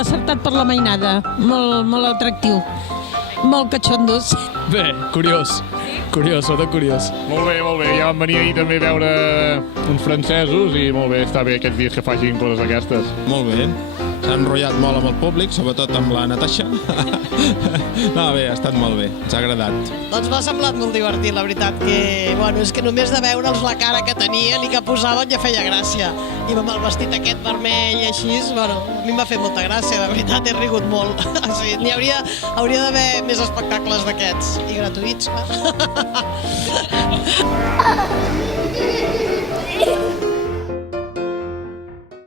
acertat per la mainada. Molt atractiu. Molt catxondos. Bé, curiós. Curiós, sobretot curiós. Molt bé, molt bé. Ja vam venir ahir també a veure uns francesos i molt bé, està bé aquests dies que facin coses aquestes. Molt bé. S'ha enrotllat molt amb el públic, sobretot amb la Natasha. No, bé, ha estat molt bé. Ens ha agradat. Doncs m'ha semblat molt divertit, la veritat, que, bueno, és que només de veure'ls la cara que tenien i que posaven ja feia gràcia. I amb el vestit aquest vermell i així, bueno, a mi m'ha fet molta gràcia, de veritat, he rigut molt. Sí, hauria d'haver més espectacles d'aquests, i gratuïts, clar.